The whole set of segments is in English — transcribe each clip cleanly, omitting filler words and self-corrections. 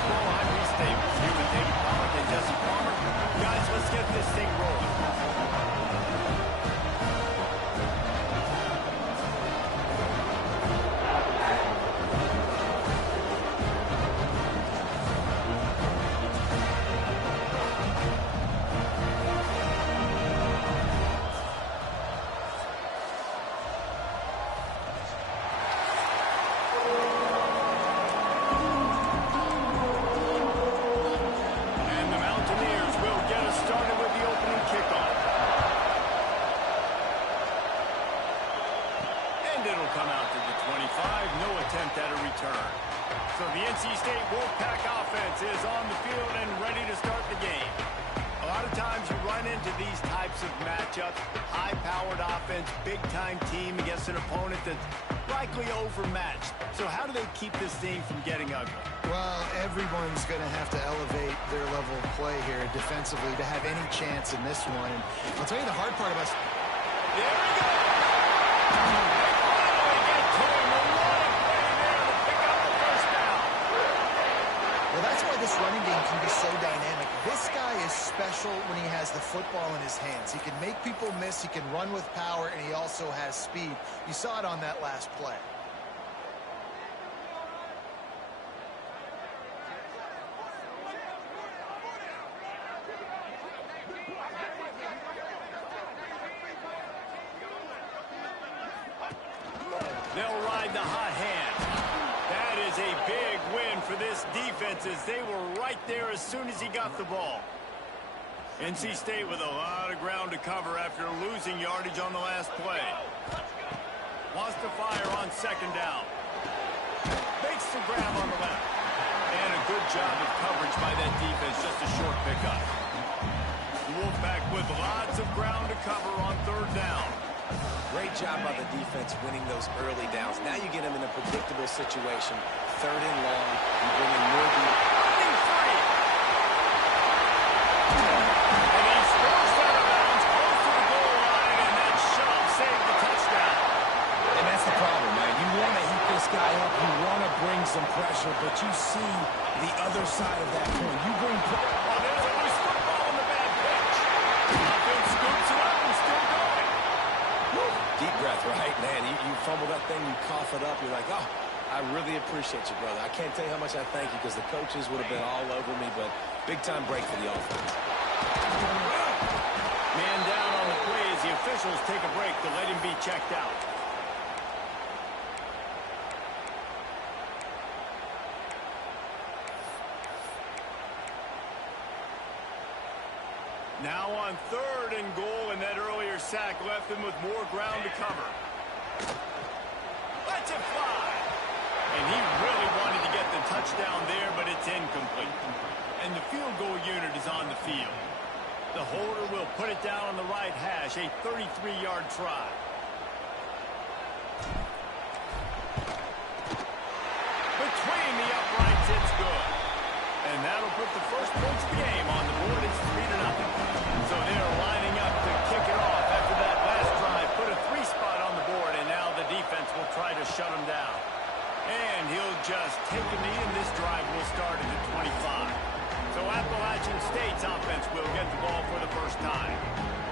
Well, I'm Reese Davis here with David Pollack and Jesse Palmer. Guys, let's get this thing rolling. And the Mountaineers will get us started with the opening kickoff. And it'll come out to the 25. No attempt at a return. So the NC State Wolfpack offense is on the field and ready to start the game. A lot of times you run into these types of matchups. High-powered offense, big-time team against an opponent that's likely overmatched. So how do they keep this thing from getting ugly? Well, everyone's going to have to elevate their level of play here defensively to have any chance in this one. And I'll tell you the hard part about... There we go! They finally get to him. A lot of play there to pick up the first down. Well, that's why this running game can be so dynamic. This guy is special when he has the football in his hands. He can make people miss, he can run with power, and he also has speed. You saw it on that last play. They'll ride the hot hand. That is a big win for this defense as they were right there as soon as he got the ball. NC State with a lot of ground to cover after losing yardage on the last play. Wants to fire on second down. Makes the grab on the left. And a good job of coverage by that defense, just a short pickup. The Wolfpack with lots of ground to cover on third down. Great job by the defense winning those early downs. Now you get them in a predictable situation. Third and long. You bring in more deep. Running free. And he spurs out of bounds close to the goal line, and that shove saved the touchdown. And that's the problem, man. You want to heat this guy up. You want to bring some pressure, but you see the other side of that coin. You bring... Oh, there's a loose football on the bad pitch. Offense scoops it up and still going. Deep breath, right, man? You fumble that thing, you cough it up. You're like, oh, I really appreciate you, brother. I can't tell you how much I thank you because the coaches would have been all over me, but big-time break for the offense. Man down on the play as the officials take a break to let him be checked out. Now on third and goal, and that earlier sack left him with more ground to cover. Lets it fly. And he really wanted to get the touchdown there, but it's incomplete. And the field goal unit is on the field. The holder will put it down on the right hash, a 33-yard try. Between the uprights, it's good. And that'll put the first points of the game on the board. It's 3-0. So they're lining up to kick it off after that last drive. Put a 3 spot on the board, and now the defense will try to shut him down. And he'll just take a knee, and this drive will start at the 25. So Appalachian State's offense will get the ball for the first time.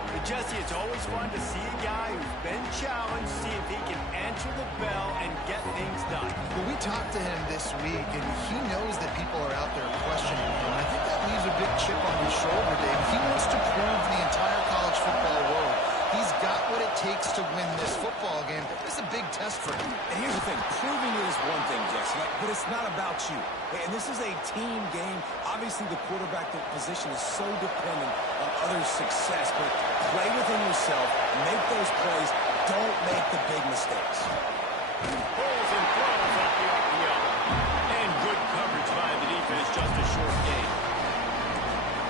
But Jesse, it's always fun to see a guy who's been challenged, see if he can answer the bell and get things done. Well, we talked to him this week, and he knows that people are out there questioning him. And I think that leaves a big chip on his shoulder, Dave. He wants to prove to the entire college football world he's got what it takes to win this football game. This is a big test for him. And here's the thing. Proving it is one thing, Jesse, but it's not about you. And this is a team game. Obviously, the quarterback position is so dependent on others' success, but play within yourself, make those plays, don't make the big mistakes. Pulls and throws up the RPO. And good coverage by the defense, just a short game.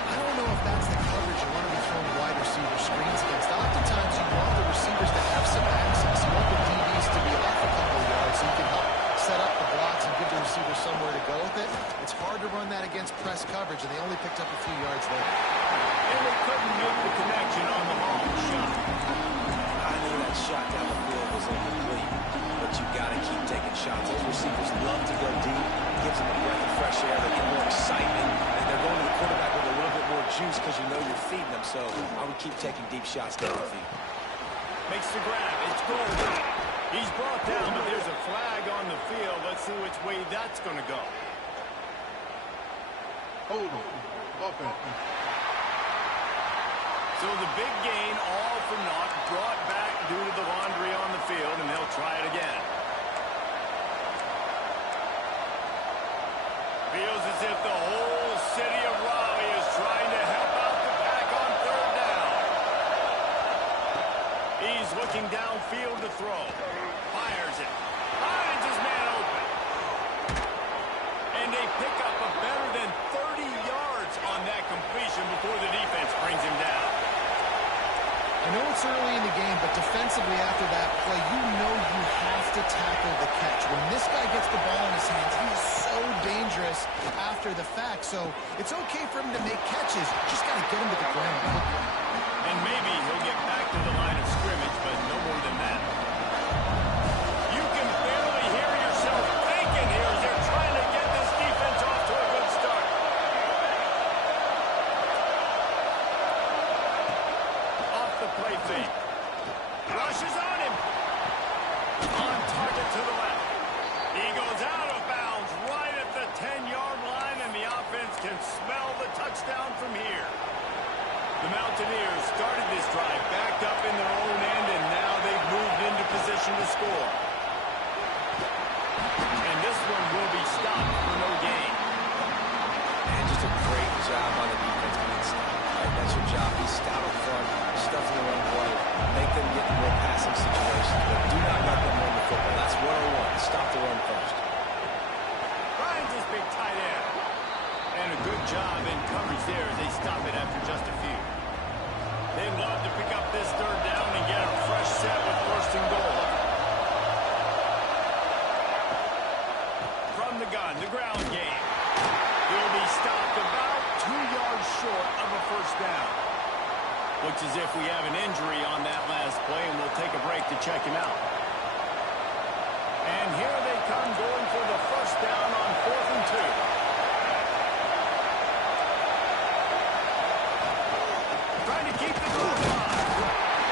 I don't know if that's the coverage you want to be throwing wide receiver screens against. Oftentimes, you want the receivers to have some access. You want the DBs to be off a couple of yards so you can help set up the blocks and give the receiver somewhere to go with it. It's hard to run that against press coverage, and they only picked up a few yards there. And they couldn't make the connection on the long shot. I knew that shot down the field was incomplete, but you got to keep taking shots. Those receivers love to go deep. Gives them a breath of fresh air. They get more excitement, and they're going to the quarterback with a little bit more juice because you know you're feeding them. So I would keep taking deep shots downfield. Makes the grab. It's good. He's brought down, but there's a flag on the field. Let's see which way that's going to go. Hold on. Offense. So the big gain, all for naught, brought back due to the laundry on the field, and they'll try it again. Feels as if the whole city of Raleigh is trying to help out the pack on third down. He's looking downfield to throw. Fires it. Finds his man open. And they pick up a better than 30 yards on that completion before the defense brings him down. I know it's early in the game, but defensively after that play, you know you have to tackle the catch. When this guy gets the ball in his hands, he is so dangerous after the fact. So it's okay for him to make catches. Just got to get him to the ground quickly. And maybe he'll get back to the line of scrimmage, but no more than that. You can barely hear yourself thinking here as they're trying to get this defense off to a good start. Off the play fake. Rushes on him. On target to the left. He goes out of bounds right at the 10-yard line, and the offense can smell the touchdown from here. The Mountaineers started this drive backed up in their own end, and now they've moved into position to score. And this one will be stopped for no gain. And just a great job on the defense being stopped. Right? That's your job. Be stout up front, stuff in the run play, make them get in more passing situations, but do not let them run the football. That's 101. Stop the run first. Finds his big tight end. And a good job in coverage there as they stop it after just a few. They'd love to pick up this third down and get a fresh set with first and goal. From the gun, the ground game. He'll be stopped about 2 yards short of a first down. Looks as if we have an injury on that last play, and we'll take a break to check him out. And here they come going for the first down on 4th and 2. Trying to keep the drive alive.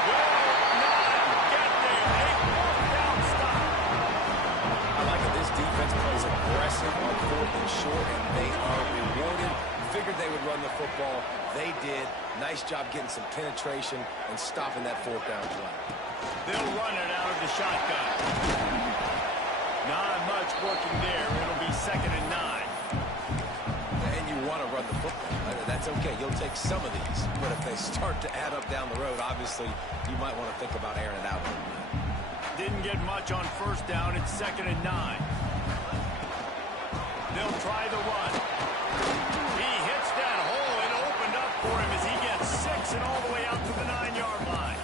Will not get there. A fourth down stop. I like that this defense plays aggressive on 4th and short, and they are rewarded. Figured they would run the football. They did. Nice job getting some penetration and stopping that 4th down drive. They'll run it out of the shotgun. Not much working there. It'll be 2nd and 9. And you want to run the football. That's okay. You'll take some of these. But if they start to add up down the road, obviously, you might want to think about airing it out a little bit. Didn't get much on first down. It's 2nd and 9. They'll try the run. He hits that hole. It opened up for him as he gets 6 and all the way out to the 9-yard line.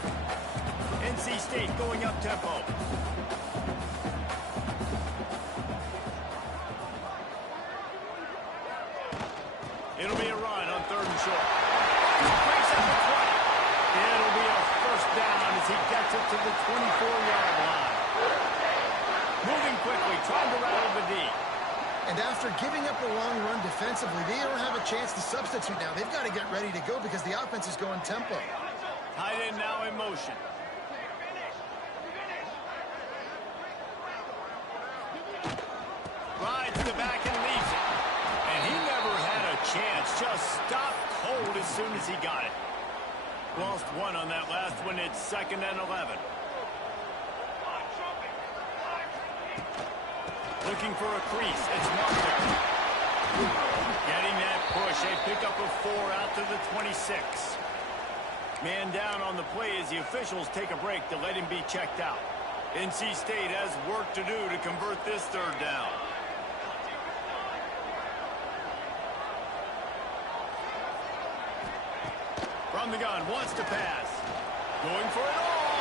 NC State going up tempo. It'll be a run on 3rd and short. Breaks up the 20. It'll be a first down as he gets it to the 24-yard line. Moving quickly, trying to rattle the D. And after giving up a long run defensively, they don't have a chance to substitute now. They've got to get ready to go because the offense is going tempo. Tight end now in motion. Rides the back and leaves it. And he never had a chance. Just stopped cold as soon as he got it. Lost one on that last one. It's 2nd and 11. Looking for a crease. It's Martin. Getting that push. They pick up a 4 out to the 26. Man down on the play as the officials take a break to let him be checked out. NC State has work to do to convert this third down. From the gun, wants to pass. Going for it all.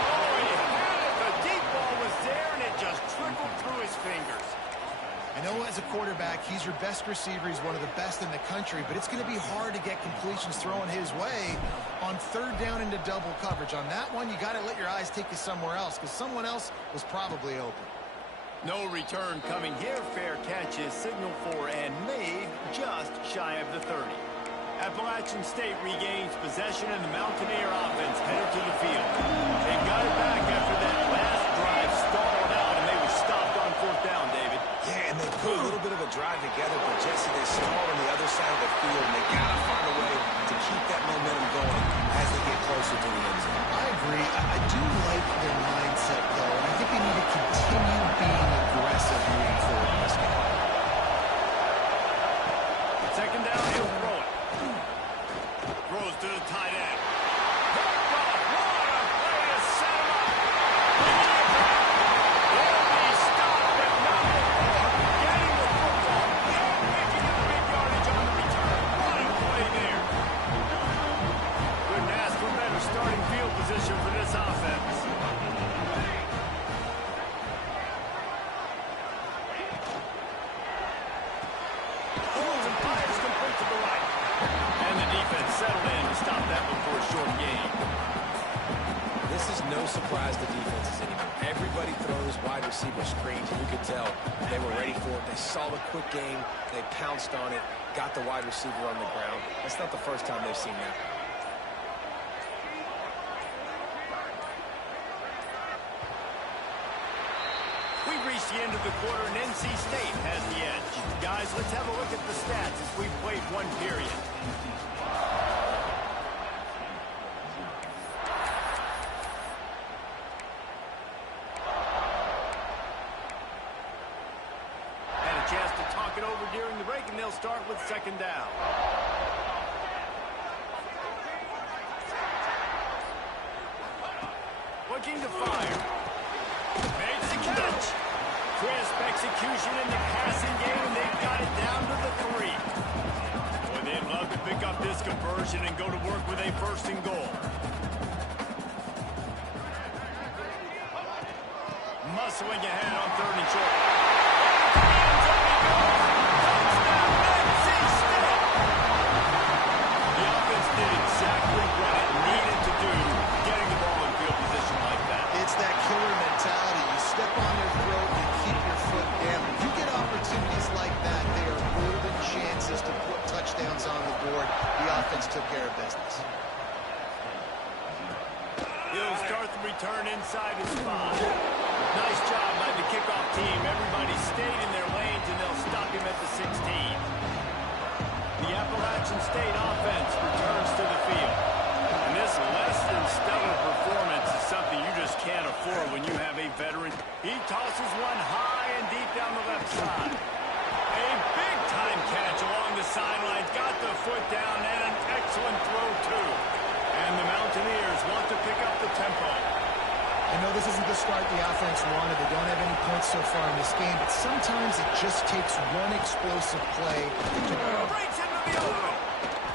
Oh, he had it. The deep ball was there, and it just trickled through his fingers. I know as a quarterback, he's your best receiver. He's one of the best in the country, but it's going to be hard to get completions thrown his way on 3rd down into double coverage. On that one, you got to let your eyes take you somewhere else because someone else was probably open. No return coming here. Fair catch is signaled for, and shy of the 30. Appalachian State regains possession, and the Mountaineer offense headed to the field. They've got it back after that last drive stalled out, and they were stopped on fourth down, David. Yeah, and they put a little bit of a drive together, but Jesse, they stalled on the other side of the field, and they got to find a way to keep that momentum going as they get closer to the end zone. I agree. I do like their mindset, though, and I think they need to continue being aggressive moving forward in this game. Second down, he'll throw it. Throws to the tight end. Picked off. What a play to set him up. He'll be stopped, but not before getting the football and picking up big yardage on the return. What a play there. Couldn't ask for better starting field position for this offense. Settled in to stop that one for a short game. This is no surprise to defenses anymore. Everybody throws wide receiver screens, and you could tell they were ready for it. They saw the quick game. They pounced on it, got the wide receiver on the ground. That's not the first time they've seen that. We've reached the end of the quarter, and NC State has the edge. Guys, let's have a look at the stats as we've played one period. Chance to talk it over during the break, and they'll start with second down. Looking to fire. Makes the catch. Crisp execution in the passing game, and they've got it down to the 3. Boy, they'd love to pick up this conversion and go to work with a first and goal. Muscling ahead on third and short. Exactly what it needed to do, getting the ball in field position like that. It's that killer mentality. You step on their throat and keep your foot down. If you get opportunities like that, they are golden chances to put touchdowns on the board. The offense took care of business. He'll start the return inside his spot. Nice job by the kickoff team. Everybody stayed in their lanes, and they'll stop him at the 16. The Appalachian State offense returns to the field. And this less than stellar performance is something you just can't afford when you have a veteran. He tosses one high and deep down the left side. A big-time catch along the sidelines. Got the foot down and an excellent throw, too. And the Mountaineers want to pick up the tempo. I know this isn't the start the offense wanted. They don't have any points so far in this game, but sometimes it just takes one explosive play to breaks into the oval.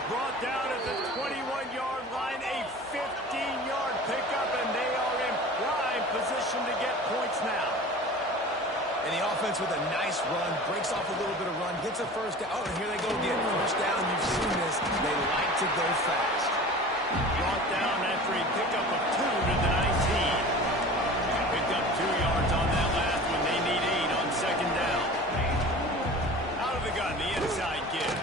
Brought down at the 21-yard line, a 15-yard pickup, and they are in prime position to get points now. And the offense with a nice run, breaks off a little bit of run, gets a first down. Oh, and here they go again. First down, you've seen this. They like to go fast. Brought down after a pickup of 2 to the 19. Picked up 2 yards on that last one. They need 8 on second down. Out of the gun, the inside give.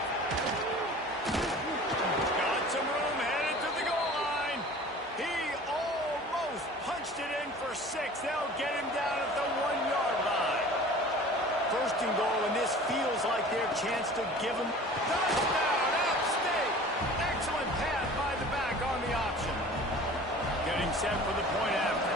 Got some room, headed to the goal line. He almost punched it in for 6. They'll get him down at the 1-yard line. First and goal, and this feels like their chance to give him touchdown. App State. Excellent pass by the back on the option. Getting set for the point after.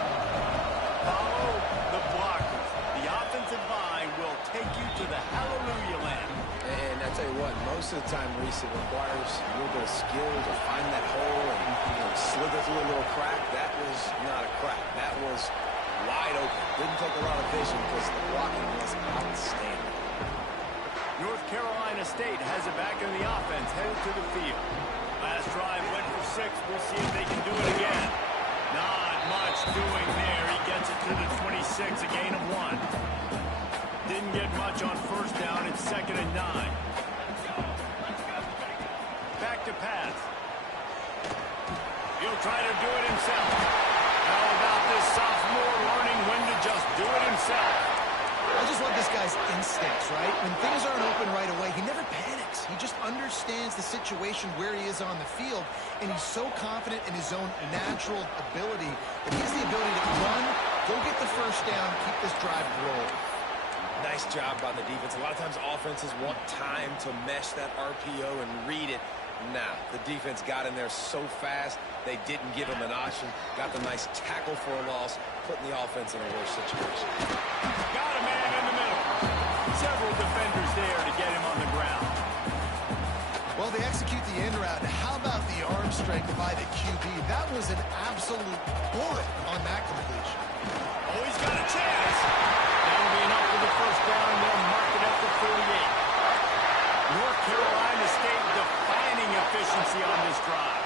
Follow the blockers. The offensive line will take you to the hallelujah land. And I tell you what, most of the time, Reese, it requires a little bit of skill to find that hole and slither through a little crack. That was not a crack. That was wide open. Didn't take a lot of vision because the blocking was outstanding. North Carolina State has it back in the offense, headed to the field. Last drive went for 6. We'll see if they can do it again. Not much doing there. He gets it to the 26, a gain of 1. Didn't get much on first down. It's 2nd and 9. Back to pass. He'll try to do it himself. How about this sophomore learning when to just do it himself? I just love this guy's instincts, right? When things aren't open right away, he never panics. He just understands the situation where he is on the field, and he's so confident in his own natural ability that he has the ability to run, go get the first down, keep this drive rolling. Nice job by the defense. A lot of times offenses want time to mesh that RPO and read it. Nah, the defense got in there so fast, they didn't give him an option. Got the nice tackle for a loss, putting the offense in a worse situation. Got a man in the middle. Several defenders there to get him on the ground. Well, they execute the end route. How about the arm strength by the QB? That was an absolute bullet on that completion. Oh, he's got a chance. That'll be enough for the first down, and they'll mark it up to 48. North Carolina State defining efficiency on this drive.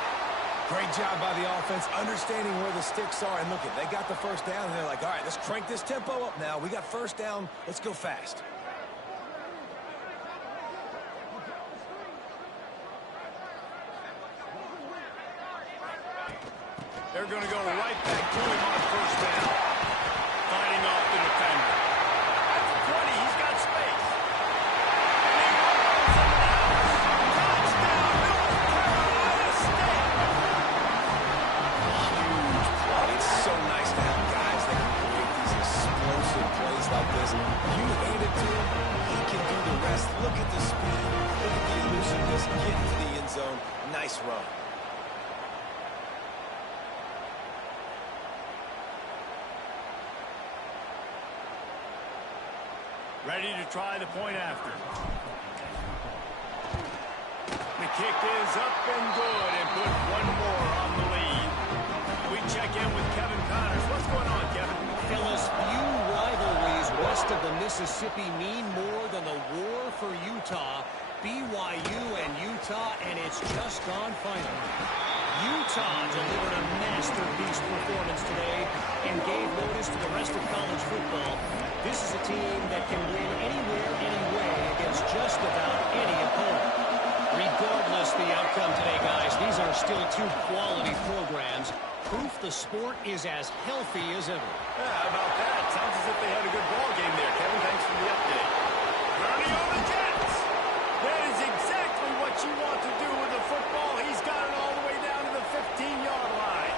Great job by the offense, understanding where the sticks are. And look, they got the first down, and they're like, all right, let's crank this tempo up now. We got first down. Let's go fast. They're going to go right back to him on first down. Fighting off the defender. At the 20, he's got space. And he rolls him out. Touchdown, North Carolina State. Huge play. It's so nice to have guys that can create these explosive plays like this. You hand it to him, he can do the rest. Look at the speed. Look at the elusiveness. Get into the end zone. Nice run. Ready to try the point after. The kick is up and good and put one more on the lead. We check in with Kevin Connors. What's going on, Kevin? Fellas, few rivalries west of the Mississippi mean more than the war for Utah. BYU and Utah, and it's just gone final. Utah delivered a masterpiece performance today and gave notice to the rest of college football. This is a team that can win anywhere, anyway against just about any opponent. Regardless the outcome today, guys, these are still two quality programs. Proof the sport is as healthy as ever. Yeah, how about that? Sounds as if they had a good ball game there, Kevin. Thanks for the update. Running on the Jets. That is exactly what you want to do with the football. He's got it all the way down to the 15-yard line.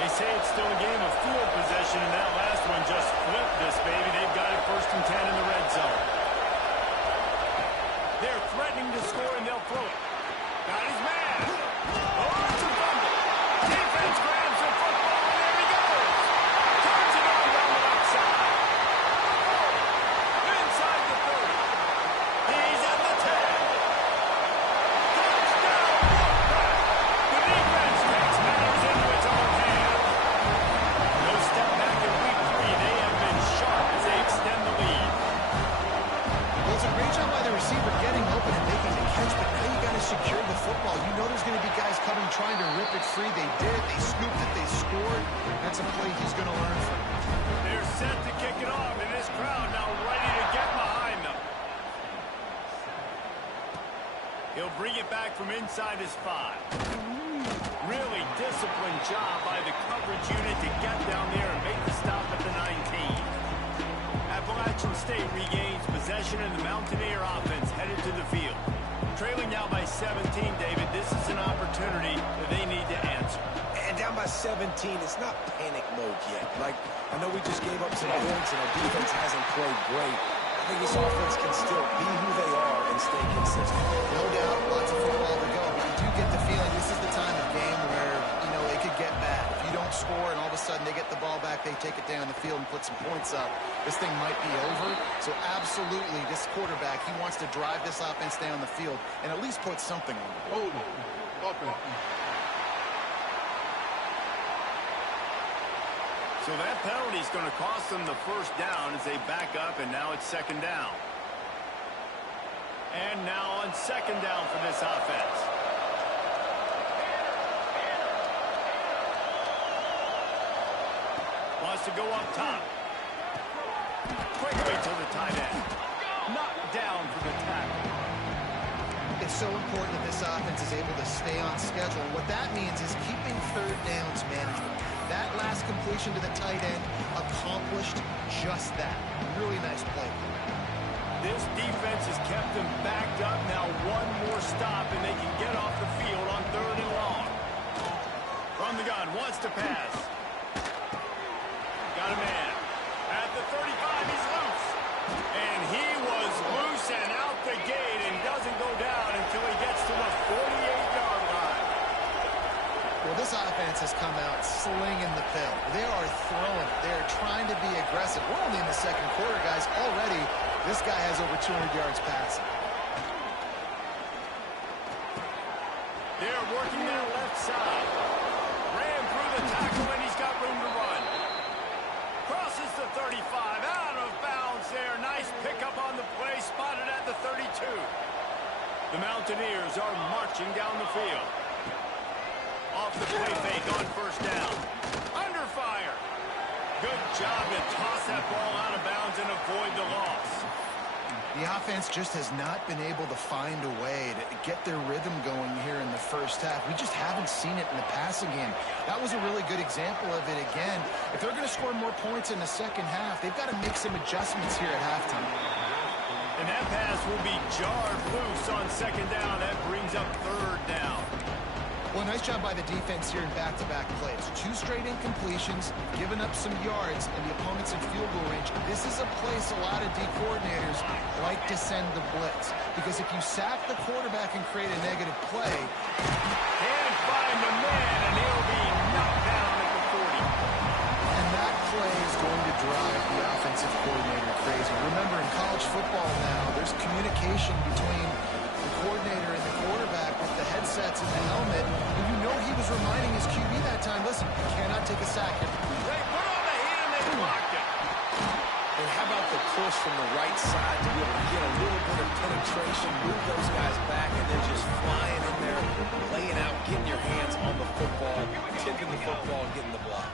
They say it's still a game of field possession, and that last one just flipped this baby. They've got it 1st and 10 in the red zone. They're threatening to score, and they'll throw it. Got his man. Oh, it's a fumble. Defense grabs the football, and there he goes. Turns it on down the left side. Inside the 30. He's at the 10. Touchdown, Wolfpack. The defense takes matters into its own hands. No step back in week 3. They have been sharp as they extend the lead. Well, it's a great job by the receiver getting open and making the catch, but now you got to secure the football. You know there's going to be guys coming trying to rip it free. They did. They scooped it. They scored. That's a play he's going to learn from. They're set to kick it off, and this crowd now ready to get behind them. He'll bring it back from inside his 5. Really disciplined job by the coverage unit to get down there and make the stop at the 19. Appalachian State regains possession, and the Mountaineer offense headed to the field. Trailing now by 17, David. This is an opportunity that they need to answer. And down by 17, it's not panic mode yet. Like, I know we just gave up some points, and our defense hasn't played great. I think this offense can still be who they are and stay consistent. No doubt, lots of football to go, but you do get the feeling this is the time of game where, you know, it could get bad. If you don't score and all of a sudden they get the ball back, they take it down the field and put some points up, this thing might be over. So absolutely, this quarterback, he wants to drive this offense down the field and at least put something on the board. So that penalty is going to cost them the first down as they back up, and now it's 2nd down. And now on 2nd down for this offense. Wants to go up top. Quickly to the tight end. Knocked down for the tackle. It's so important that this offense is able to stay on schedule. And what that means is keeping 3rd downs management. That last completion to the tight end accomplished just that. Really nice play. This defense has kept them backed up, now more stop, and they can get off the field on 3rd and long. From the gun, wants to pass. Got a man. At the 35, he's loose. And he was loose and out the gate and doesn't go down until he gets to the 48-yard line. Well, this offense has come out slinging the pill. They are throwing. They are trying to be aggressive. We're only in the second quarter, guys. Already, this guy has over 200 yards passing. They're working that left side. Ran through the tackle, and he's got room to run. Crosses the 35. Out of bounds there. Nice pickup on the play. Spotted at the 32. The Mountaineers are marching down the field. Off the play fake on 1st down. Under fire. Good job to toss that ball out of bounds and avoid the loss. The offense just has not been able to find a way to get their rhythm going here in the first half. We just haven't seen it in the passing game. That was a really good example of it again. If they're going to score more points in the second half, they've got to make some adjustments here at halftime. And that pass will be jarred loose on 2nd down. That brings up 3rd down. Well, nice job by the defense here in back-to-back plays. 2 straight incompletions, giving up some yards, and the opponent's in field goal range. This is a place a lot of D coordinators like to send the blitz. Because if you sack the quarterback and create a negative play, can't find the man, and he'll be knocked down at the 40. And that play is going to drive the offensive coordinator crazy. Remember, in college football now, there's communication between the coordinator and the quarterback with the headsets and the helmet. And you know he was reminding his QB that time, listen, you cannot take a sack here. They put on the heat and they blocked it. And how about the push from the right side to be able to get a little bit of penetration, move those guys back, and then just flying in there, laying out, getting your hands on the football, tipping the football, getting the block.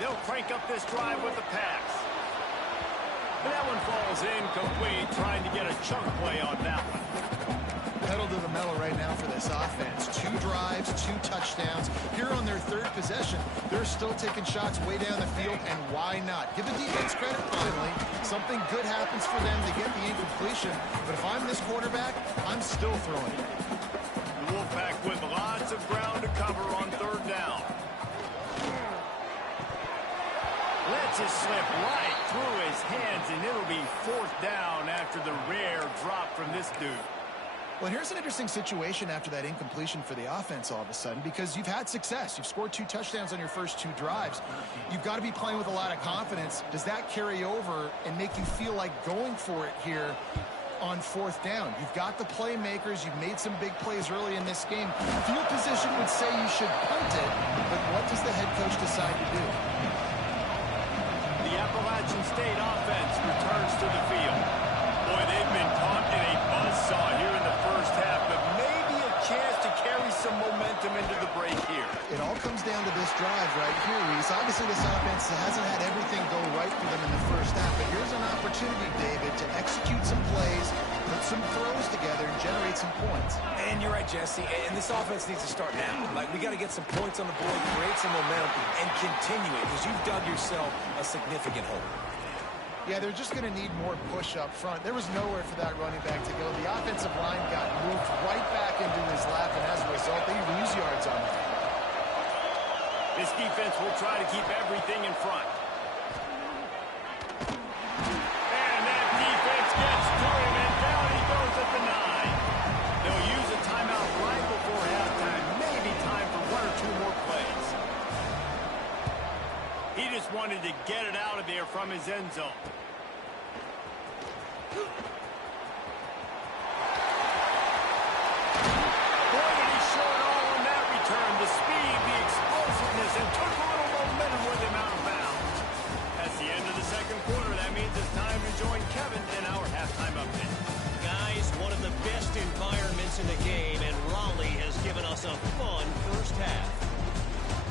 They'll crank up this drive with the pass. And that one falls incomplete, trying to get a chunk play on that one. Pedal to the metal right now for this offense. 2 drives, 2 touchdowns. Here on their 3rd possession, they're still taking shots way down the field, and why not? Give the defense credit finally. Something good happens for them to get the incompletion, but if I'm this quarterback, I'm still throwing it. The Wolfpack with lots of ground to cover on 3rd down. Lets it slip right through his hands, and it'll be 4th down after the rare drop from this dude. Well, here's an interesting situation after that incompletion for the offense all of a sudden, because you've had success. You've scored 2 touchdowns on your first 2 drives. You've got to be playing with a lot of confidence. Does that carry over and make you feel like going for it here on 4th down? You've got the playmakers. You've made some big plays early in this game. Field position would say you should punt it, but what does the head coach decide to do? The Appalachian State offense returns to the field. Boy, they've been caught in a buzzsaw here in the first half, but maybe a chance to carry some momentum into the break here. It all comes down to this drive right here, Reese. Obviously, this offense hasn't had everything go right for them in the first half, but here's an opportunity, David, to execute some plays, put some throws together, and generate some points. And you're right, Jesse, and this offense needs to start now. Like, we got to get some points on the board, create some momentum, and continue it, because you've dug yourself a significant hole. Yeah, they're just going to need more push up front. There was nowhere for that running back to go. The offensive line got moved right back into his lap, and as a result, they lose yards on it. This defense will try to keep everything in front. And that defense gets to him, and down he goes at the 9. They'll use a timeout right before halftime. Maybe time for 1 or 2 more plays. He just wanted to get it out of there from his end zone. Boy, did he show it all on that return. The speed, the explosiveness, and took a little momentum with him out of bounds. That's the end of the second quarter. That means it's time to join Kevin in our halftime update. Guys, one of the best environments in the game, and Raleigh has given us a fun first half.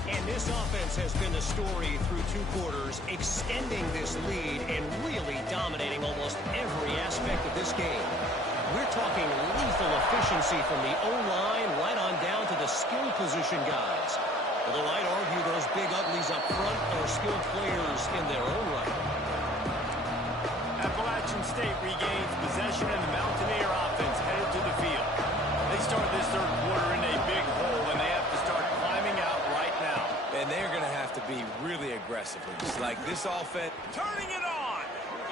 And this offense has been the story through 2 quarters, extending this lead and really dominating almost every aspect of this game. We're talking lethal efficiency from the O-line right on down to the skill position guys. Although I'd argue those big uglies up front are skilled players in their own right. Appalachian State regains possession, and the Mountaineer offense headed to the field. This offense turning it on.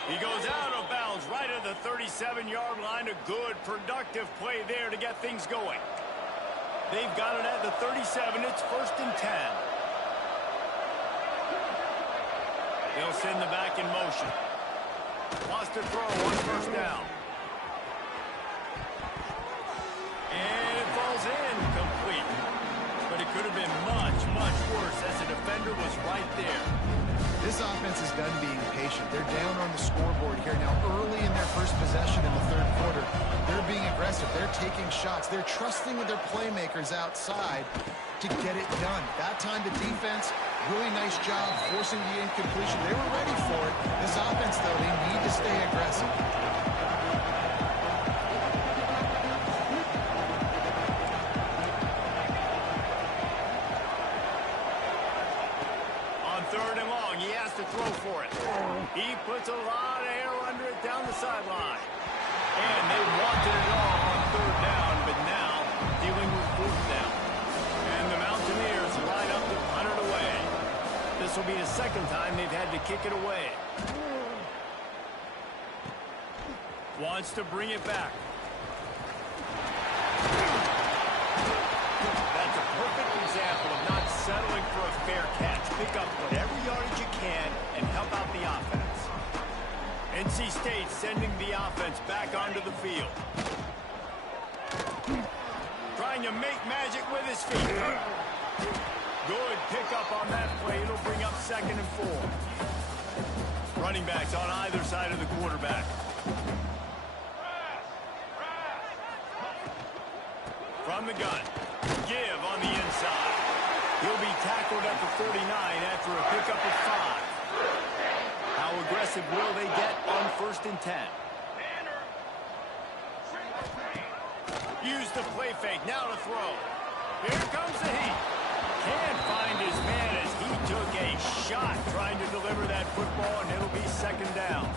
He goes out of bounds right at the 37-yard line. A good, productive play there to get things going. They've got it at the 37. It's 1st and 10. They'll send the back in motion. Wants to throw on 1st down. And it falls in complete. But it could have been much, much worse as the defender was right there. This offense is done being patient. They're down on the scoreboard here. Now, early in their first possession in the 3rd quarter, they're being aggressive. They're taking shots. They're trusting their playmakers outside to get it done. That time, the defense, really nice job forcing the incompletion. They were ready for it. This offense, though, they need to stay aggressive. Throw for it. He puts a lot of air under it down the sideline. And they wanted it all on 3rd down, but now dealing with 4th down. And the Mountaineers line up to punt it away. This will be the 2nd time they've had to kick it away. Wants to bring it back. That's a perfect example of not settling for a fair catch. Pick up whatever yardage you can and help out the offense. NC State sending the offense back onto the field. Trying to make magic with his feet. Good pickup on that play. It'll bring up 2nd and 4. Running backs on either side of the quarterback. From the gun. Give on the inside. He'll be tackled at the 49 after a pickup of 5. How aggressive will they get on 1st and 10? Use the play fake. Now to throw. Here comes the heat. Can't find his man as he took a shot trying to deliver that football, and it'll be 2nd down.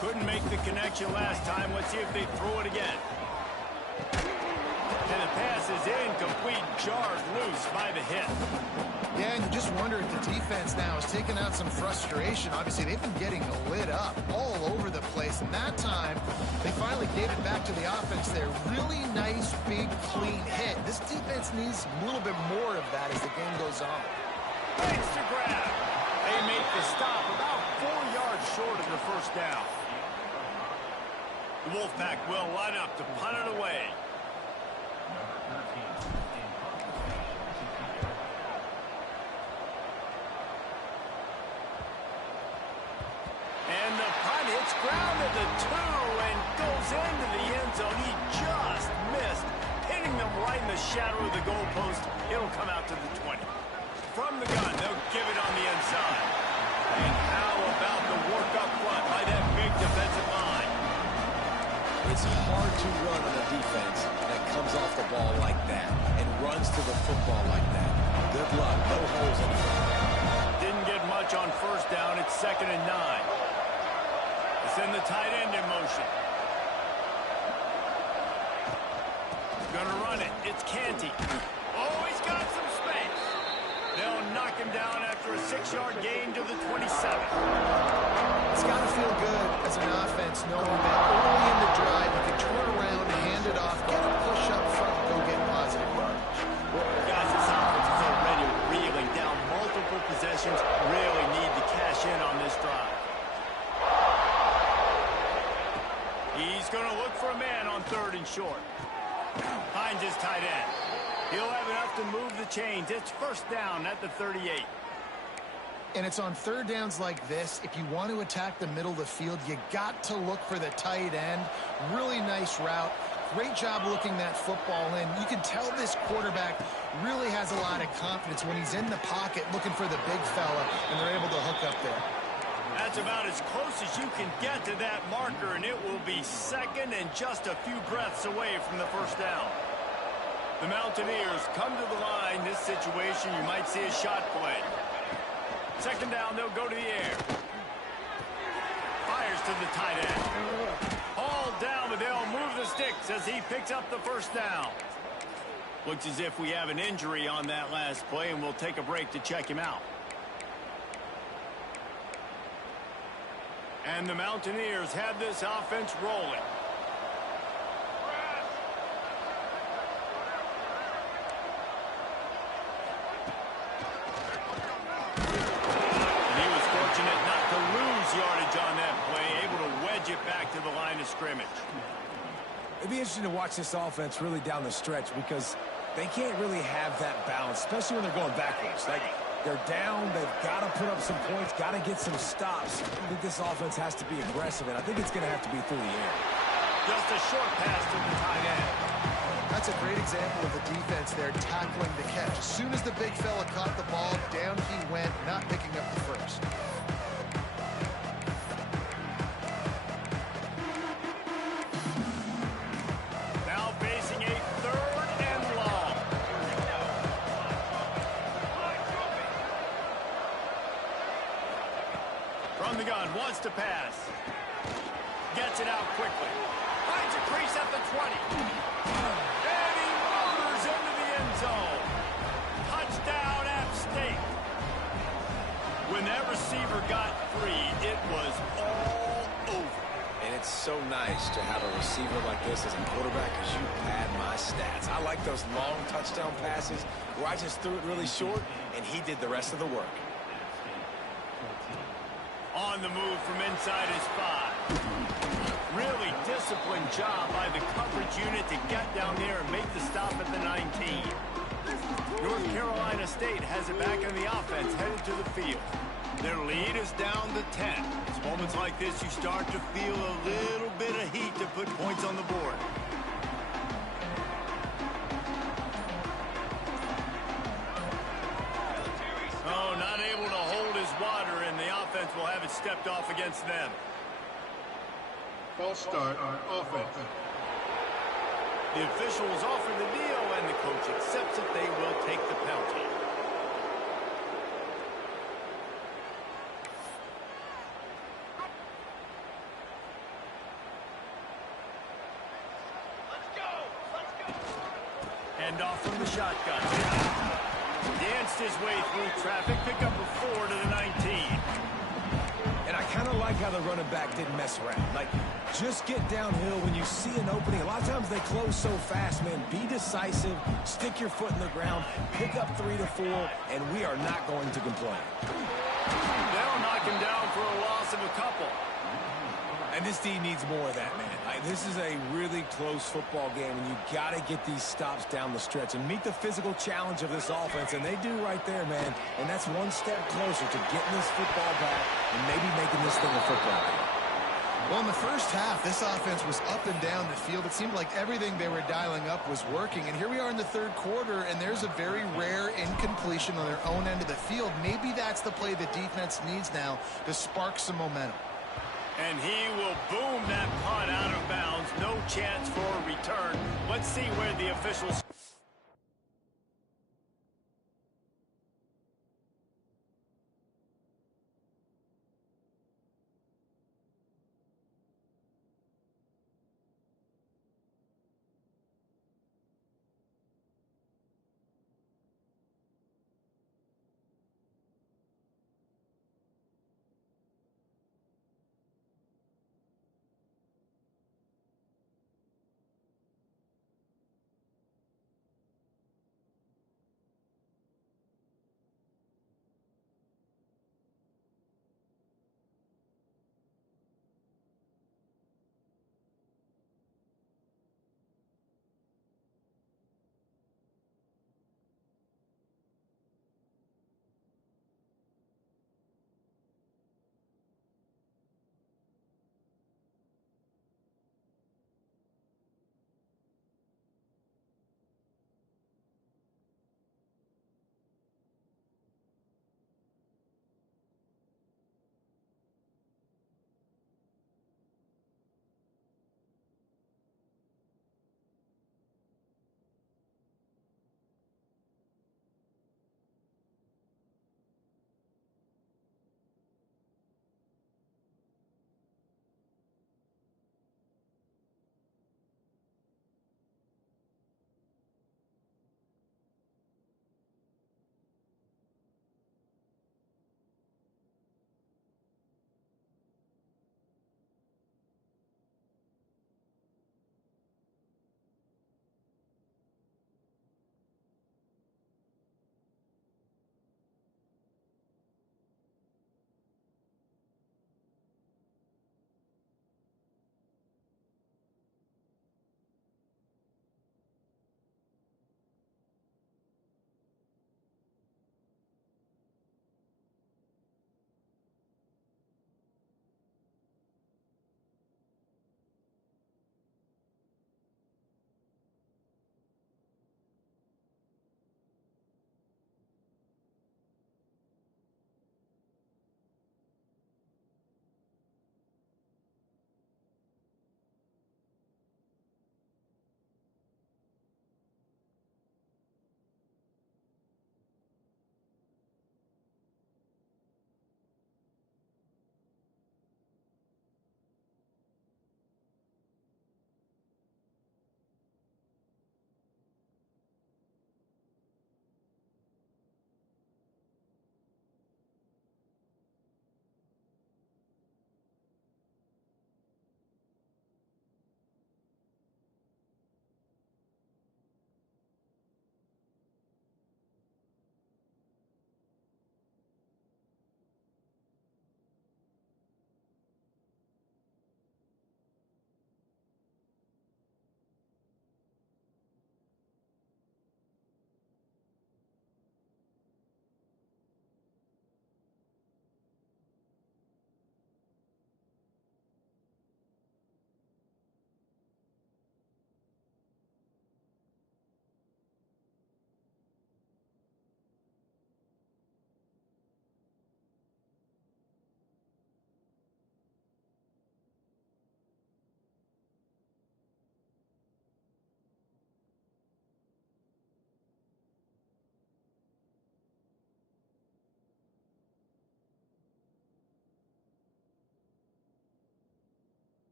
Couldn't make the connection last time. Let's see if they throw it again. And the pass is incomplete, jarred loose by the hit. Yeah, and you just wonder if the defense now is taking out some frustration. Obviously, they've been getting lit up all over the place. And that time, they finally gave it back to the offense there. Really nice, big, clean hit. This defense needs a little bit more of that as the game goes on. Thanks to grab. They make the stop about 4 yards short of the 1st down. The Wolfpack will line up to punt it away. And the punt hits ground at the 2 and goes into the end zone. He just missed, hitting them right in the shadow of the goalpost. It'll come out to the 20. From the gun, they'll give it on the inside. And how about the work up front by that big defensive line? It's hard to run on a defense that comes off the ball like that and runs to the football like that. Good luck. No holes in it. Didn't get much on 1st down. It's 2nd and 9. Send the tight end in motion. Gonna run it. It's Canty. Oh, he's got some space. They'll knock him down after a 6-yard gain to the 27. It's got to feel good as an offense knowing that early in the drive you can turn around, hand it off, get a push up front, go get positive yardage. Guys, this offense is already reeling down multiple possessions. Really need to cash in on this drive. He's going to look for a man on 3rd and short. Finds his tight end. He'll have enough to move the chains. It's 1st down at the 38. And it's on 3rd downs like this. If you want to attack the middle of the field, you got to look for the tight end. Really nice route. Great job looking that football in. You can tell this quarterback really has a lot of confidence when he's in the pocket looking for the big fella, and they're able to hook up there. That's about as close as you can get to that marker, and it will be 2nd and just a few breaths away from the 1st down. The Mountaineers come to the line. This situation, you might see a shot play. 2nd down, they'll go to the air. Fires to the tight end. Hauled down, but they'll move the sticks as he picks up the 1st down. Looks as if we have an injury on that last play, and we'll take a break to check him out. And the Mountaineers have this offense rolling. And he was fortunate not to lose yardage on that play, able to wedge it back to the line of scrimmage. It'd be interesting to watch this offense really down the stretch because they can't really have that balance, especially when they're going backwards. Like, they're down, they've got to put up some points, got to get some stops. I think this offense has to be aggressive, and I think it's going to have to be through the air. Just a short pass to the tight end. That's a great example of the defense there tackling the catch. As soon as the big fella caught the ball, down he went, not picking up the first. Now facing a 3rd and long. From the gun, wants to pass. Gets it out quickly. Finds a crease at the 20. And he motors into the end zone. Touchdown, App State. When that receiver got free, it was all over. And it's so nice to have a receiver like this as a quarterback because you pad my stats. I like those long touchdown passes where I just threw it really short and he did the rest of the work. On the move from inside his 5. Really disciplined job by the coverage unit to get down there and make the stop at the 19. North Carolina State has it back in the offense, headed to the field. Their lead is down to 10. It's moments like this you start to feel a little bit of heat to put points on the board. Oh, not able to hold his water, and the offense will have it stepped off against them. False start on offense. The officials offer the deal, and the coach accepts it. They will take the penalty. Hand off from the shotgun. Danced his way through traffic. Pick up a 4 to the 19. And I kind of like how the running back didn't mess around. Like, just get downhill when you see an opening. A lot of times they close so fast, man. Be decisive, stick your foot in the ground, pick up 3 to 4, and we are not going to complain. They'll knock him down for a loss of a couple. And this D needs more of that, man. This is a really close football game, and you got to get these stops down the stretch and meet the physical challenge of this offense, and they do right there, man. And that's one step closer to getting this football back and maybe making this thing a football game. Well, in the first half, this offense was up and down the field. It seemed like everything they were dialing up was working. And here we are in the third quarter, and there's a very rare incompletion on their own end of the field. Maybe that's the play the defense needs now to spark some momentum. And he will boom that punt out of bounds. No chance for a return. Let's see where the officials...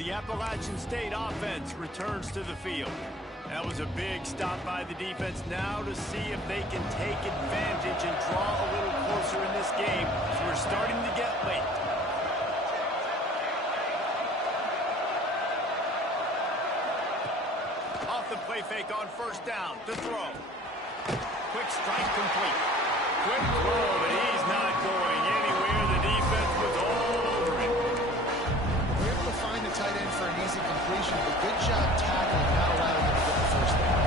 The Appalachian State offense returns to the field. That was a big stop by the defense. Now to see if they can take advantage and draw a little closer in this game. So we're starting to get late. Off the play fake on first down to throw. Quick strike complete. Quick throw, but he's not going anywhere. The defense was all over him. We're able to find the tight end for an easy completion, but good job tackling, not allowing him to get the first down.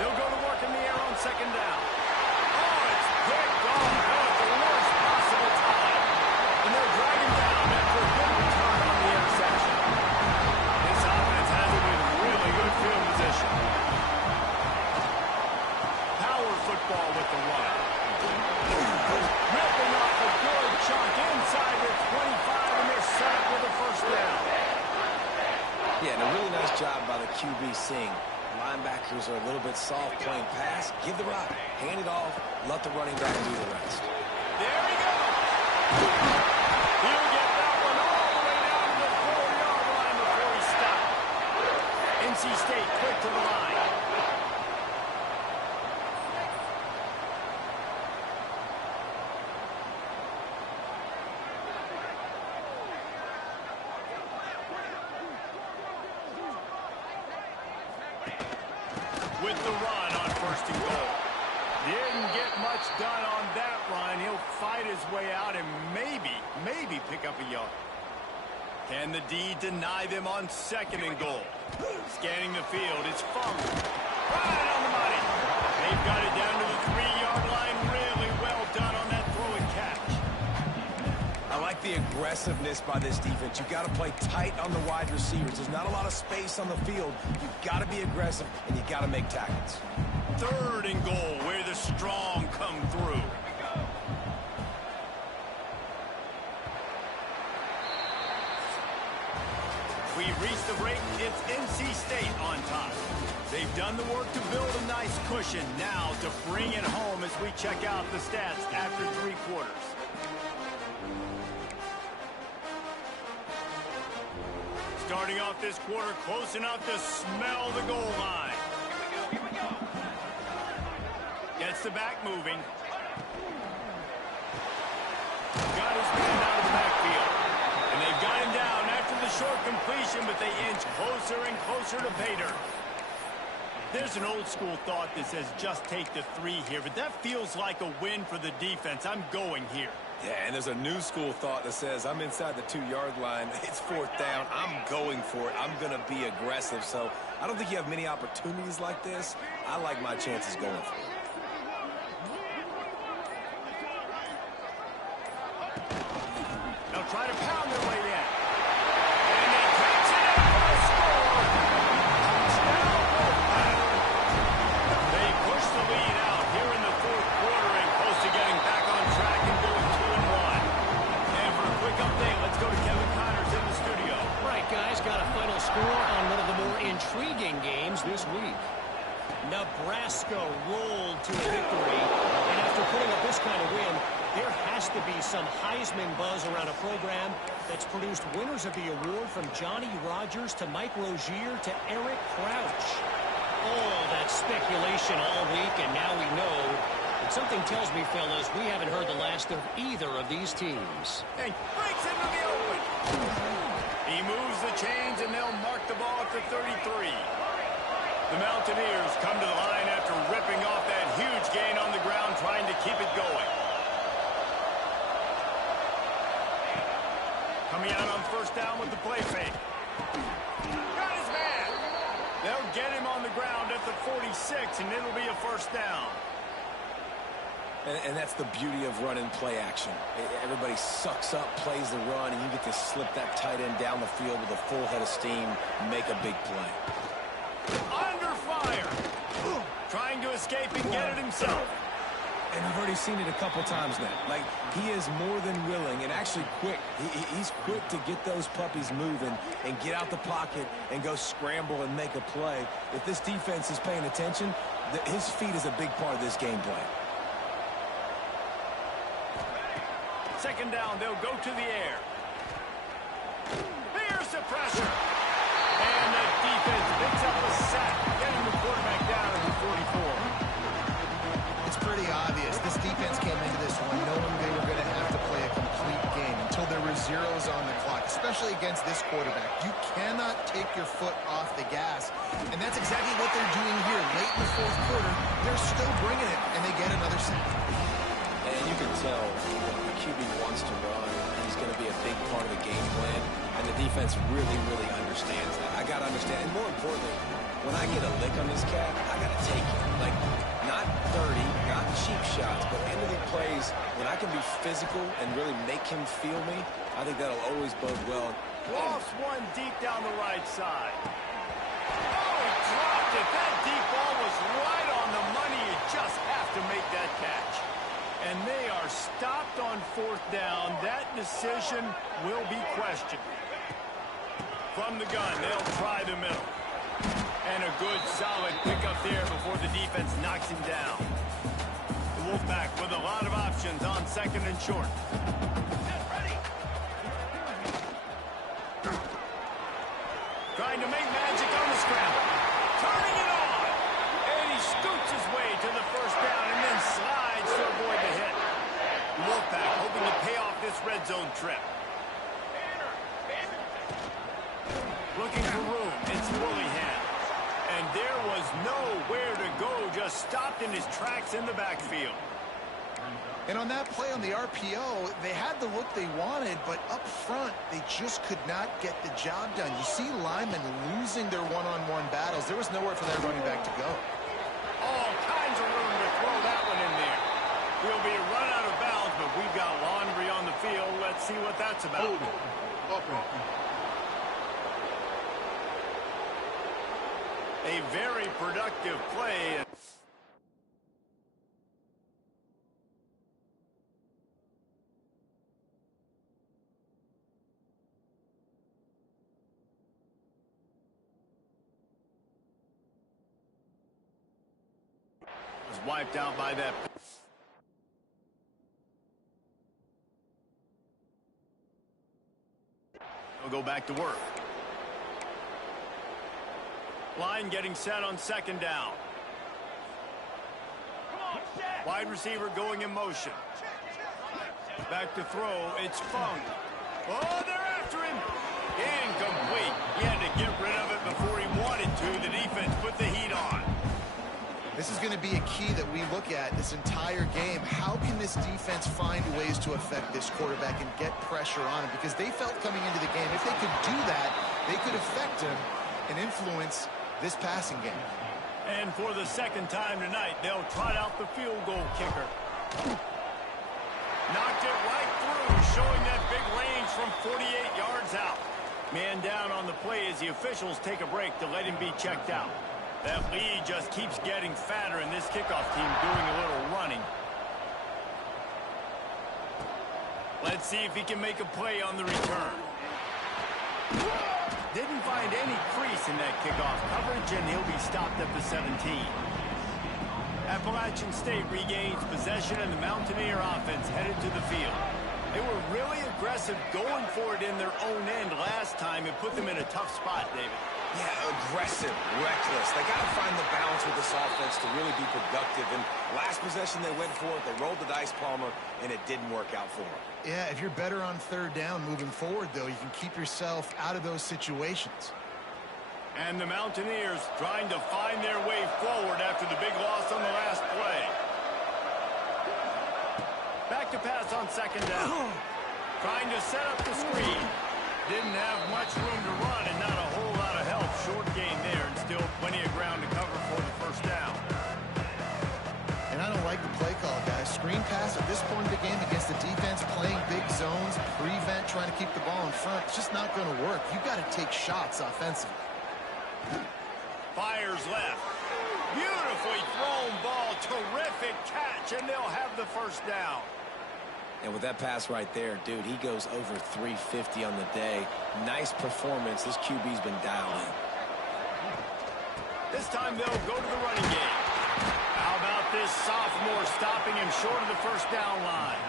They'll go to work in the air on second down. Oh, it's picked off at the worst possible time. And they'll drag him down after a good return on the interception. This offense has it in really good field position. Power football with the run. Ripping off a good chunk inside the 25, and they're set up with a first down. Yeah, and a really nice job by the QB seeing. Linebackers are a little bit soft playing pass. Give the rock. Hand it off. Let the running back do the rest. There he goes. He'll get that one all the way down to the 4-yard line before he stopped. NC State quick to the line. With the run on first and goal. Didn't get much done on that run. He'll fight his way out and maybe pick up a yard. Can the D deny them on second and goal? Scanning the field, it's Fung. Right on the money. They've got it down to the 3-yard line. Really well done on that throw and catch. I like the aggressiveness by this defense. You've got to play tight on the wide receivers. There's not a lot of space on the field. You've got to be aggressive, and you've got to make tackles. Third and goal, where the strong come through. We've reached the break. It's NC State on top. They've done the work to build a nice cushion. Now to bring it home as we check out the stats after 3 quarters. Starting off this quarter, close enough to smell the goal line. Here we go. Gets the back moving. Got his man out of the backfield. And they've got him down after the short completion, but they inch closer and closer to pay dirt. There's an old school thought that says just take the 3 here, but that feels like a win for the defense. I'm going here. Yeah, and there's a new school thought that says I'm inside the 2-yard line. It's 4th down. I'm going for it. I'm going to be aggressive. So I don't think you have many opportunities like this. I like my chances going for it. They'll try to pound their way in. And they catch it up for a score. Touchdown, Wolfpack. They push the lead out here in the 4th quarter and close to getting back on track and going 2-1. And for a quick update, let's go to Kevin Connors in the studio. Right, guys, got a final score on one of the more intriguing games this week. Nebraska rolled to a victory, and after putting up this kind of win, there has to be some Heisman buzz around a program that's produced winners of the award from Johnny Rodgers to Mike Rozier to Eric Crouch. All that speculation all week, and now we know. And something tells me, fellas, we haven't heard the last of either of these teams. And breaks into the open. He moves the chains, and they'll mark the ball at the 33. The Mountaineers come to the line after ripping off that huge gain on the ground, trying to keep it going. Coming out on first down with the play fake. Got his man. They'll get him on the ground at the 46, and it'll be a first down. And that's the beauty of running play action. Everybody sucks up, plays the run, and you get to slip that tight end down the field with a full head of steam, make a big play. Under fire. Trying to escape and get it himself. And you've already seen it a couple times now. Like, he is more than willing and actually quick. He's quick to get those puppies moving and get out the pocket and go scramble and make a play. If this defense is paying attention, his feet is a big part of this game plan. Second down, they'll go to the air. pressure. And the defense picks up a sack, getting the quarterback down at the 44. It's pretty obvious. This defense came into this one knowing they were going to have to play a complete game until there were zeros on the clock, especially against this quarterback. You cannot take your foot off the gas, and that's exactly what they're doing here. Late in the fourth quarter, they're still bringing it, and they get another sack. And you can tell the QB wants to run. He's going to be a big part of the game plan, and the defense really, really understands that. I got to understand, and more importantly, when I get a lick on this cat, I got to take it. Like, not dirty, not cheap shots, but end of the plays, when I can be physical and really make him feel me, I think that'll always bode well. Lost one deep down the right side. Oh, he dropped it. That deep ball was right on the money. You just have to make that catch. And they are stopped on fourth down. That decision will be questioned. From the gun, they'll try the middle. And a good, solid pickup there before the defense knocks him down. The Wolfpack with a lot of options on second and short. Trying to make magic on the scramble. Turning it on. And he scoots his way to the first down and then slides to avoid the hit. The Wolfpack hoping to pay off this red zone trip. Looking for room. It's Willingham. And there was nowhere to go. Just stopped in his tracks in the backfield. And on that play on the RPO, they had the look they wanted, but up front, they just could not get the job done. You see Lyman losing their one-on-one battles. There was nowhere for that running back to go. All kinds of room to throw that one in there. We'll be run out of bounds, but we've got laundry on the field. Let's see what that's about. A very productive play. Was wiped out by that. We'll go back to work. Line getting set on second down. Wide receiver going in motion. Back to throw. It's Funk. Oh, they're after him. Incomplete. He had to get rid of it before he wanted to. The defense put the heat on. This is going to be a key that we look at this entire game. How can this defense find ways to affect this quarterback and get pressure on him? Because they felt coming into the game, if they could do that, they could affect him and influence this passing game. And for the second time tonight, they'll trot out the field goal kicker. Knocked it right through, showing that big range from 48 yards out. Man down on the play as the officials take a break to let him be checked out. That lead just keeps getting fatter, and this kickoff team doing a little running. Let's see if he can make a play on the return. Didn't find any crease in that kickoff coverage, and he'll be stopped at the 17. Appalachian State regains possession, and the Mountaineer offense headed to the field. They were really aggressive going for it in their own end last time and put them in a tough spot, David. Yeah, aggressive, reckless. They got to find the balance with this offense to really be productive. And last possession they went for it, they rolled the dice, Palmer, and it didn't work out for them. Yeah, if you're better on third down moving forward, though, you can keep yourself out of those situations. And the Mountaineers trying to find their way forward after the big loss on the last play. Back to pass on second down. Trying to set up the screen. Didn't have much room to run and not a whole lot of help. Short gain there and still plenty of ground to cover for the first down. And I don't like the play call, guys. Screen pass at this point of the game against the defense, playing big zones, prevent, trying to keep the ball in front. It's just not going to work. You've got to take shots offensively. Fires left. Beautifully thrown ball. Terrific catch, and they'll have the first down. And with that pass right there, dude, he goes over 350 on the day. Nice performance. This QB's been dialed in. This time they'll go to the running game. How about this sophomore stopping him short of the first down line?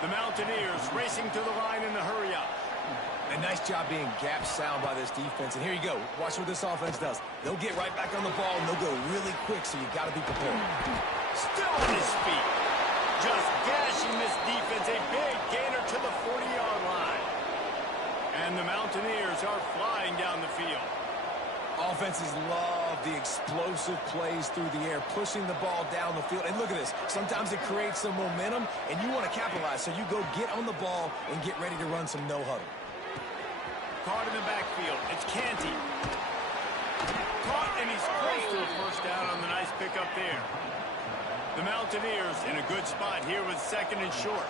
The Mountaineers racing to the line in the hurry up. And nice job being gap sound by this defense. And here you go. Watch what this offense does. They'll get right back on the ball, and they'll go really quick, so you got to be prepared. Still on his feet. Just gashing this defense. A big gainer to the 40-yard line. And the Mountaineers are flying down the field. Offenses love the explosive plays through the air, pushing the ball down the field. And look at this. Sometimes it creates some momentum, and you want to capitalize. So you go get on the ball and get ready to run some no-huddle. Caught in the backfield. It's Canty. Caught, and he's close to a first down on the nice pickup there. The Mountaineers in a good spot here with second and short.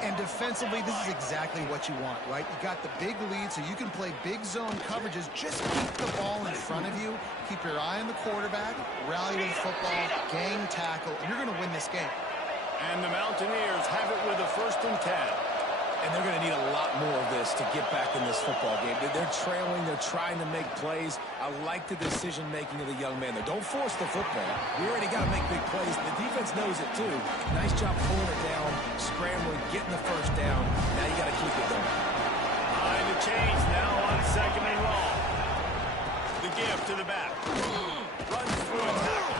And defensively, this is exactly what you want, right? You got the big lead, so you can play big zone coverages. Just keep the ball in front of you. Keep your eye on the quarterback. Rally to the football. Gang tackle. And you're going to win this game. And the Mountaineers have it with a 1st and 10. And they're going to need a lot more of this to get back in this football game. They're trailing. They're trying to make plays. I like the decision-making of the young man there. Don't force the football. We already got to make big plays. The defense knows it, too. Nice job pulling it down, scrambling, getting the first down. Now you got to keep it going. Behind the chains now on 2nd and long. The give to the back. Runs through a tackle.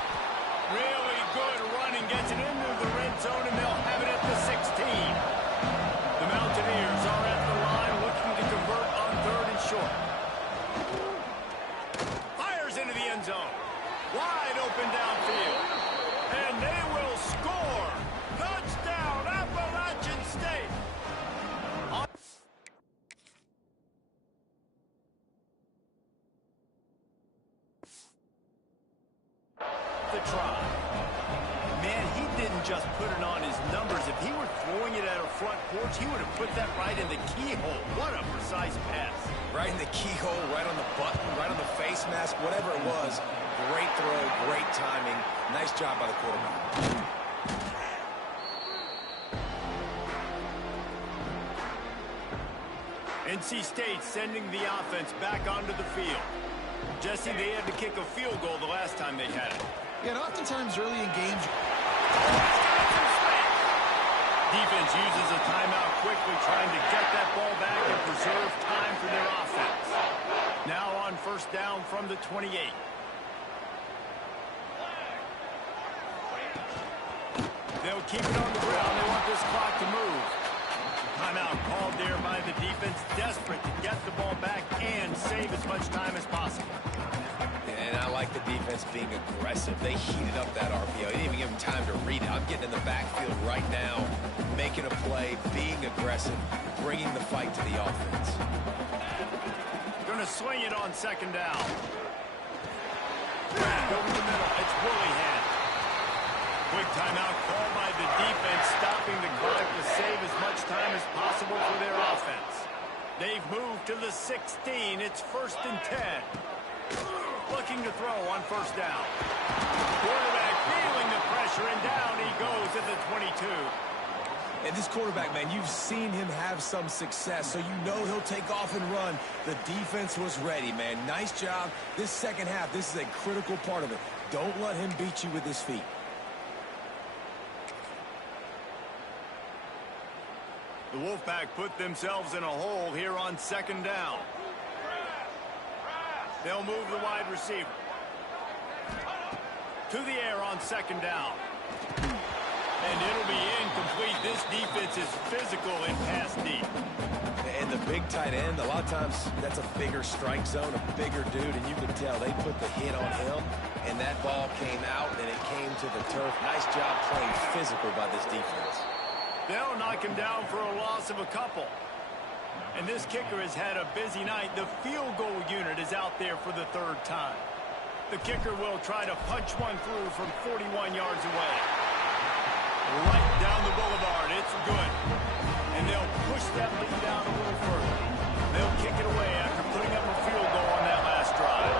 Really good running. Gets it into the red zone, and they'll have it at the 16. The Mountaineers are at the line looking to convert on 3rd and short. Fires into the end zone. Wide open downfield. And they will score. Touchdown, Appalachian State. The try. Man, he didn't just put it on his numbers. If he were throwing it at a front porch, he would have put that right in the keyhole. What a precise pass. Right in the keyhole, right on the button, right on the face mask, whatever it was. Great throw, great timing. Nice job by the quarterback. NC State sending the offense back onto the field. Jesse, they had to kick a field goal the last time they had it. Yeah, and oftentimes early in games... Defense uses a timeout quickly, trying to get that ball back and preserve time for their offense. Now on 1st down from the 28. They'll keep it on the ground. They want this clock to move. Timeout called there by the defense, desperate to get the ball back and save as much time as possible. And I like the defense being aggressive. They heated up that RPO. They didn't even give him time to read it. I'm getting in the backfield right now, making a play, being aggressive, bringing the fight to the offense. Going to swing it on 2nd down. Back over the middle. It's Willingham. Quick timeout called by the defense, stopping the clock to save as much time as possible for their offense. They've moved to the 16. It's 1st and 10. Looking to throw on 1st down. Quarterback feeling the pressure, and down he goes at the 22. And this quarterback, man, you've seen him have some success, so you know he'll take off and run. The defense was ready, man. Nice job. This second half, this is a critical part of it. Don't let him beat you with his feet. The Wolfpack put themselves in a hole here on 2nd down. They'll move the wide receiver. To the air on 2nd down. And it'll be incomplete. This defense is physical and pass deep. And the big tight end, a lot of times that's a bigger strike zone, a bigger dude, and you can tell they put the hit on him, and that ball came out, and it came to the turf. Nice job playing physical by this defense. They'll knock him down for a loss of a couple. And this kicker has had a busy night. The field goal unit is out there for the 3rd time. The kicker will try to punch one through from 41 yards away. Right down the boulevard. It's good. And they'll push that lead down a little further. They'll kick it away after putting up a field goal on that last drive.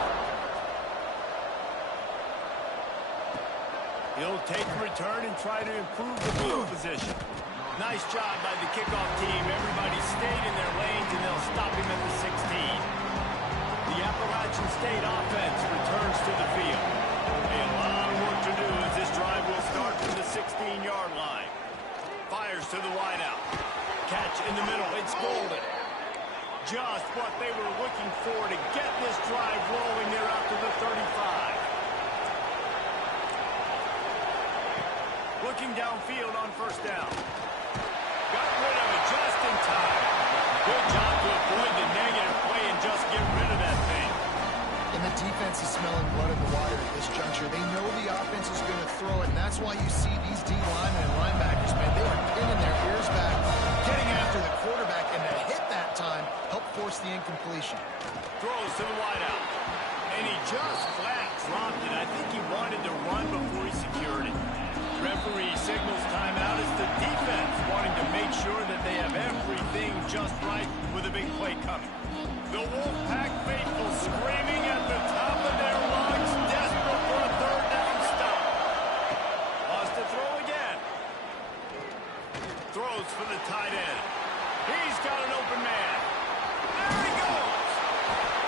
He'll take the return and try to improve the field position. Nice job by the kickoff team. Everybody stayed in their lanes, and they'll stop him at the 16. The Appalachian State offense returns to the field. A lot of work to do as this drive will start from the 16-yard line. Fires to the wideout. Catch in the middle. It's Golden. Just what they were looking for to get this drive rolling there out to the 35. Looking downfield on first down. Got rid of it just in time. Good job to avoid the negative play and just get rid of that thing. And the defense is smelling blood in the water at this juncture. They know the offense is going to throw it, and that's why you see these D linemen and linebackers, man, they are pinning their ears back, getting after the quarterback, and the hit that time helped force the incompletion. Throws to the wideout. And he just flat dropped it. I think he wanted to run before he secured it. Referee signals timeout as the defense wanting to make sure that they have everything just right with a big play coming. The Wolfpack faithful screaming at the top of their lungs, desperate for a third down stop. Lost to throw again. Throws for the tight end. He's got an open man. There he goes.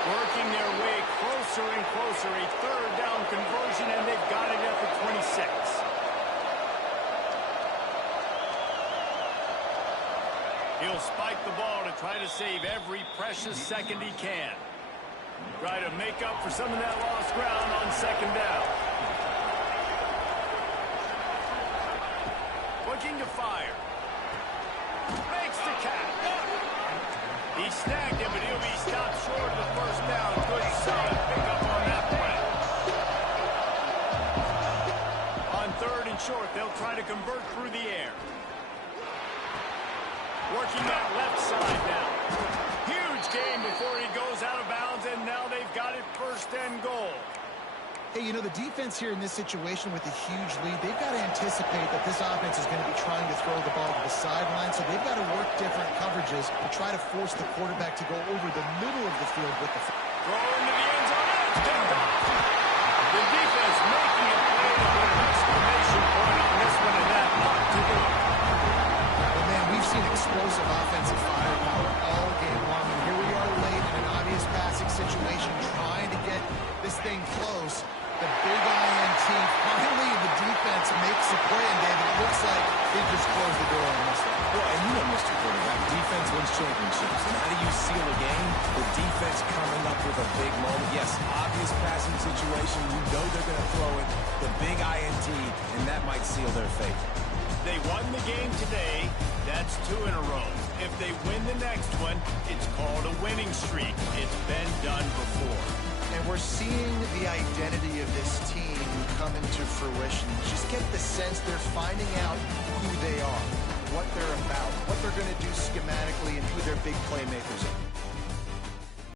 Working their way closer and closer. A third down conversion, and they've got it at the 26. He'll spike the ball to try to save every precious second he can. Try to make up for some of that lost ground on second down. Looking to fire. Makes the catch. He snagged him, but he'll be stopped short of the first down. Good solid pickup on that play. On third and short, they'll try to convert through the air. Working that left side now. Huge game before he goes out of bounds, and now they've got it first and goal. Hey, you know, the defense here in this situation with a huge lead, they've got to anticipate that this offense is going to be trying to throw the ball to the sideline, so they've got to work different coverages to try to force the quarterback to go over the middle of the field with the... Throw into the end zone. The defense making a play to put an exclamation point on this one, and that ought to do it. Well, man, we've seen explosive offensive firepower all game long, and here we are late in an obvious passing situation trying to get this thing close. The big INT, finally the defense makes a play, and David, it looks like they just closed the door on this one. Well, and you know, Mr. Quarterback, defense wins championships. And how do you seal a game? The defense coming up with a big moment. Yes, obvious passing situation. You know they're going to throw it. The big INT, and that might seal their fate. They won the game today. That's 2 in a row. If they win the next one, it's called a winning streak. It's been done before. And we're seeing the identity of this team come into fruition. Just get the sense they're finding out who they are, what they're about, what they're going to do schematically, and who their big playmakers are.